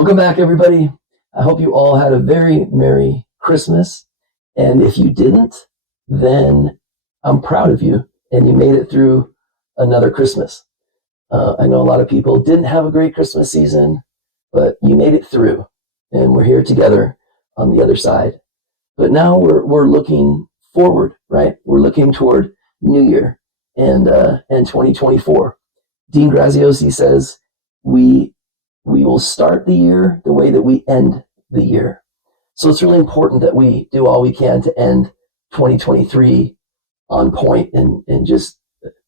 Welcome back, everybody. I hope you all had a very Merry Christmas. And if you didn't, then I'm proud of you and you made it through another Christmas. I know a lot of people didn't have a great Christmas season, but you made it through and we're here together on the other side. But now we're looking forward, right? We're looking toward New Year and 2024. Dean Graziosi says we will start the year the way that we end the year. So it's really important that we do all we can to end 2023 on point and just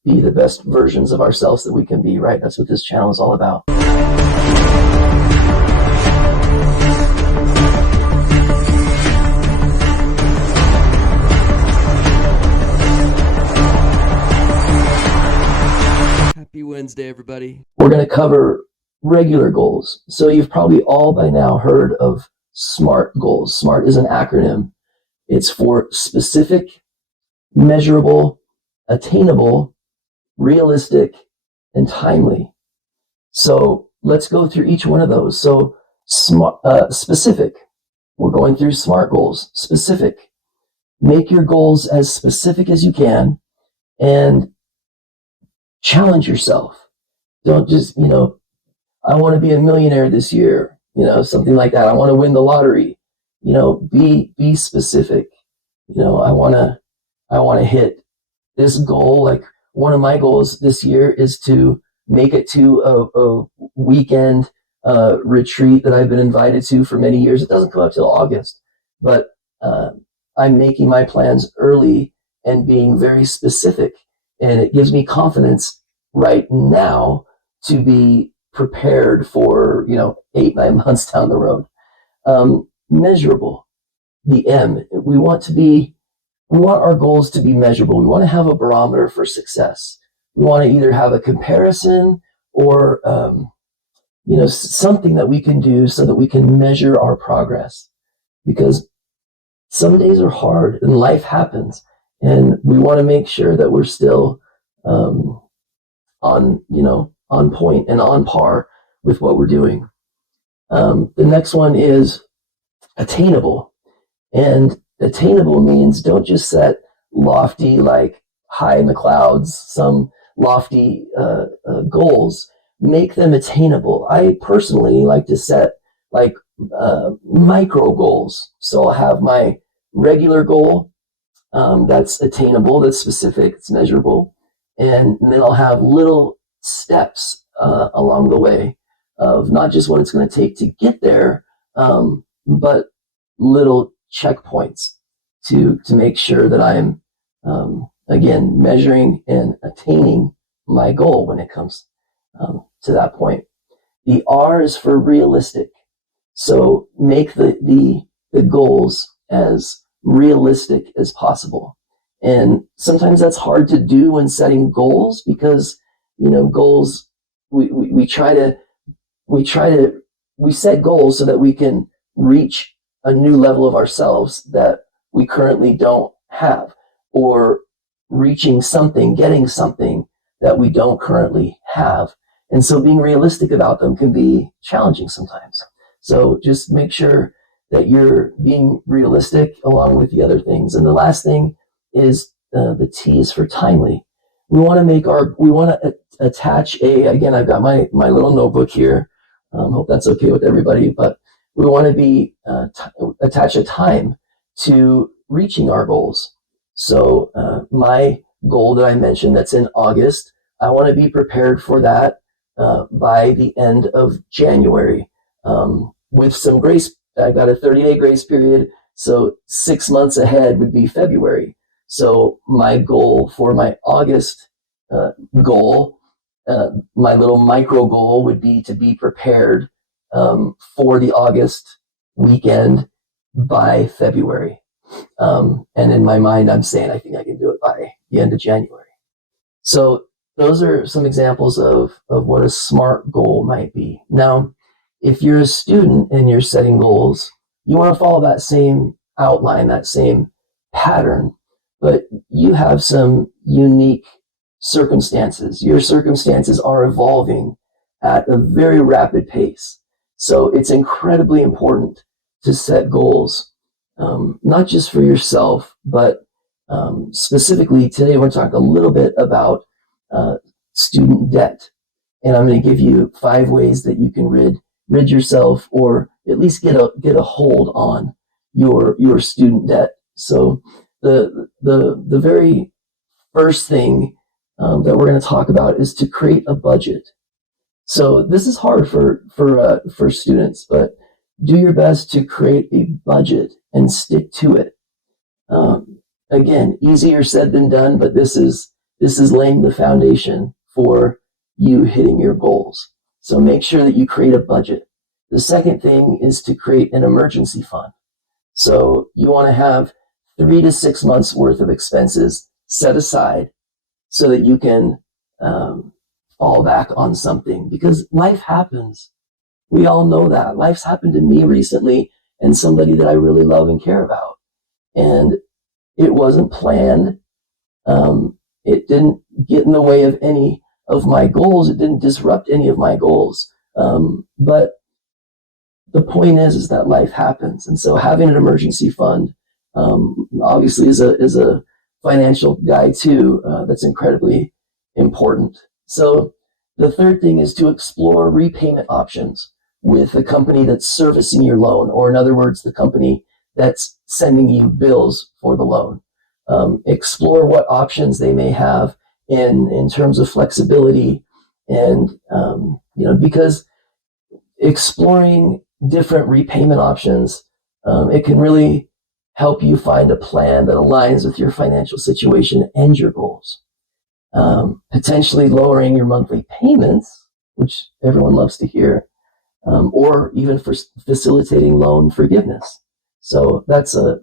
be the best versions of ourselves that we can be, right? That's what this channel is all about. Happy Wednesday, everybody. We're going to cover regular goals. So you've probably all by now heard of SMART goals. SMART is an acronym. It's for specific, measurable, attainable, realistic, and timely. So let's go through each one of those. So specific, we're going through SMART goals. Specific, make your goals as specific as you can and challenge yourself. Don't just, I want to be a millionaire this year, something like that. I want to win the lottery. Be specific. I want to hit this goal. Like one of my goals this year is to make it to a weekend retreat that I've been invited to for many years. It doesn't come up till August, but I'm making my plans early and being very specific, and it gives me confidence right now to be prepared for 8-9 months down the road. Measurable, the M. We want our goals to be measurable. We want to have a barometer for success. We want to either have a comparison or something that we can do so that we can measure our progress. Because some days are hard and life happens, and we want to make sure that we're still on point and on par with what we're doing. The next one is attainable. And attainable means don't just set lofty, like high in the clouds, some lofty goals. Make them attainable. I personally like to set like micro goals. So I'll have my regular goal that's attainable, that's specific, it's measurable. And then I'll have little steps along the way of not just what it's going to take to get there, but little checkpoints to make sure that I'm, again, measuring and attaining my goal when it comes to that point. The R is for realistic. So make the goals as realistic as possible. And sometimes that's hard to do when setting goals because, goals, we set goals so that we can reach a new level of ourselves that we currently don't have, or reaching something, getting something that we don't currently have. And so being realistic about them can be challenging sometimes. So just make sure that you're being realistic along with the other things. And the last thing is the T is for timely. We want to attach again, I've got my little notebook here. Hope that's okay with everybody, but we want to attach a time to reaching our goals. So my goal that I mentioned that's in August, I want to be prepared for that by the end of January with some grace. I got a 30-day grace period, so 6 months ahead would be February. So my goal for my August goal, my little micro goal would be to be prepared for the August weekend by February. And in my mind, I'm saying I think I can do it by the end of January. So those are some examples of what a SMART goal might be. Now, if you're a student and you're setting goals, you want to follow that same outline, that same pattern, but you have some unique circumstances. Your circumstances are evolving at a very rapid pace. So it's incredibly important to set goals, not just for yourself, but specifically today we're talking a little bit about uh, student debt. And I'm going to give you 5 ways that you can rid yourself, or at least get a hold on your student debt. So the very first thing that we're going to talk about is to create a budget. So this is hard for students, but do your best to create a budget and stick to it. Again, easier said than done, but this is laying the foundation for you hitting your goals. So make sure that you create a budget. The second thing is to create an emergency fund. So you want to have 3 to 6 months worth of expenses set aside so that you can fall back on something, because life happens. We all know that. Life's happened to me recently and somebody that I really love and care about. And it wasn't planned. It didn't get in the way of any of my goals. It didn't disrupt any of my goals. But the point is that life happens. And so having an emergency fund, obviously is a financial guy too, that's incredibly important. So the third thing is to explore repayment options with the company that's servicing your loan, or in other words, the company that's sending you bills for the loan. Explore what options they may have in terms of flexibility, and because exploring different repayment options, it can really help you find a plan that aligns with your financial situation and your goals. Potentially lowering your monthly payments, which everyone loves to hear, or even for facilitating loan forgiveness. So that's a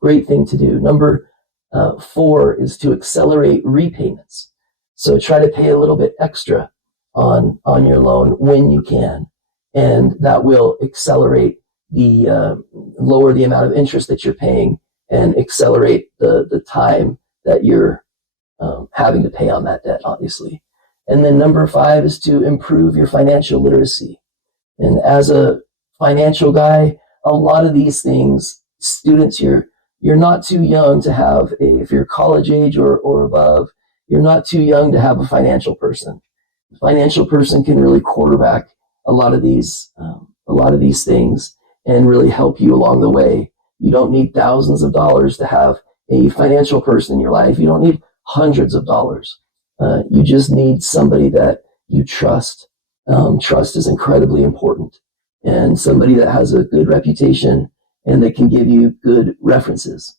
great thing to do. Number 4 is to accelerate repayments. So try to pay a little bit extra on your loan when you can, and that will accelerate lower the amount of interest that you're paying, and accelerate the time that you're having to pay on that debt, obviously. And then number 5 is to improve your financial literacy. And as a financial guy, a lot of these things, students, you're not too young to have if you're college age or above, you're not too young to have a financial person. A financial person can really quarterback a lot of these things and really help you along the way. You don't need thousands of dollars to have a financial person in your life. You don't need hundreds of dollars. You just need somebody that you trust. Trust is incredibly important, and somebody that has a good reputation and that can give you good references.